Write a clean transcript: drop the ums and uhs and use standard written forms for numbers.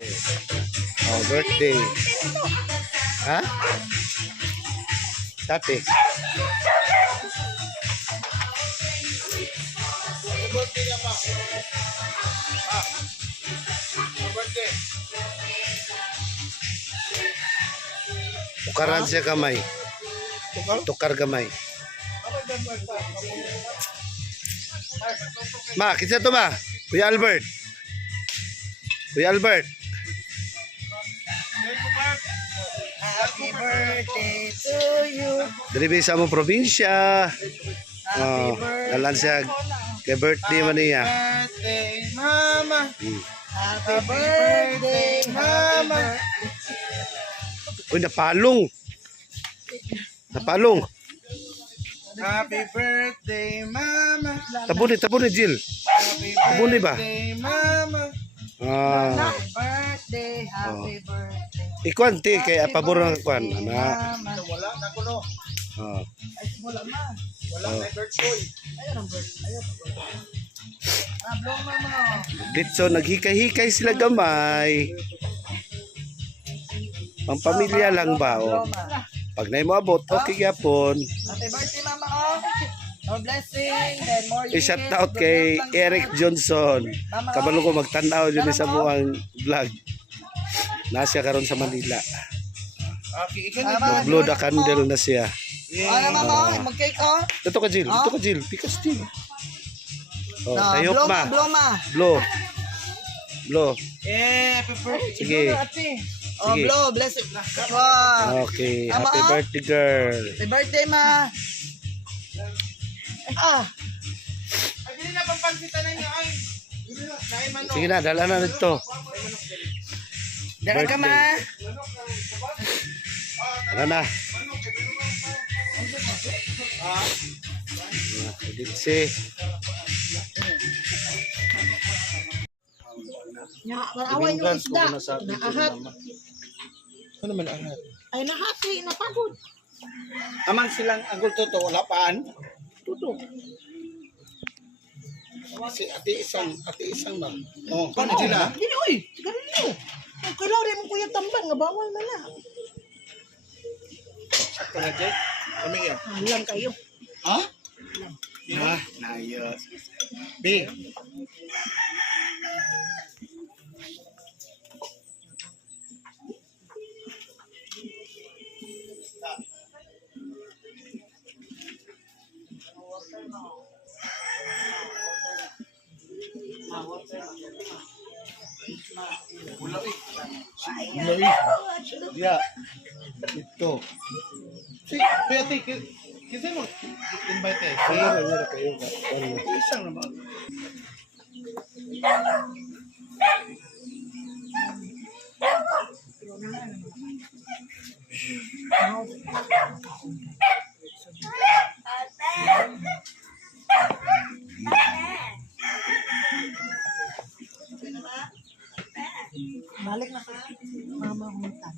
Oh, birthday. Ha? Dati. Birthday niya pa. Birthday. Tukaran siya kamay. Tukar gamay. Ma, kinsa to ma? Kuya Albert. Kuya Albert. Happy birthday to you. Diri sa among probinsya. Oh, dalan siya kay birthday man niya. Birthday, mama. Happy birthday, mama. Uy, napalong. Napalong. Happy birthday, mama. Tabuni, Jill. Happy Tabuni ba? birthday, mama. Ah, Happy birthday, happy birthday. ikuan ti kay pabor ng kuan ana. Mama. Wala na ko no. Oh. Ay, wala na. Wala na birthday. Ayun ang birthday. Ayun. Blow mo. Dito naghikay-hikay sila gamay. Pang pamilya lang ba o? Pag na mo abot, okay gyapon. Happy birthday, mama. Oh. More blessing, then more years. I-shout out kay Eric Johnson. Kabalo ko magtanaw dyan sa buwang vlog. Nasya karon sa Manila. Okay, ikaw na. Mag-blow the candle na siya. Ano, mama? Mag-cake, oh. Dito ka Jill, dito ka Jill. Pikas Jill. Oh, Na, tayok blow ma. blow ma. Blow. Blow. Happy birthday. Sige. Oh, Sige. blow, bless it. Wow. Okay, Ama, happy ah. birthday girl. Happy birthday, ma. Ah, Ay, hindi na pampansitan na niya ay. Dahil manok. Sige na, dala na nito. dala ka, ma. Ano na? Dito si Nya, maraway yung isda. Naahat. Ano man ang Ay, nahati. Napagod. Aman silang agul toto wala paan. Tuto. Si ati isang ba? Oh, paano sila? Dili, uy. Sigarilyo. Ang kailaw rin mong kuya tambang. Nga bawal man na. Sakto na Jay. Kami yan. Halang kayo. Ha? Ah, nayos. B. Ya. Ito. Si, pwede kasi mo invite eh. Ano kayo? Isang naman. Balik na ka. Mama, humuntan.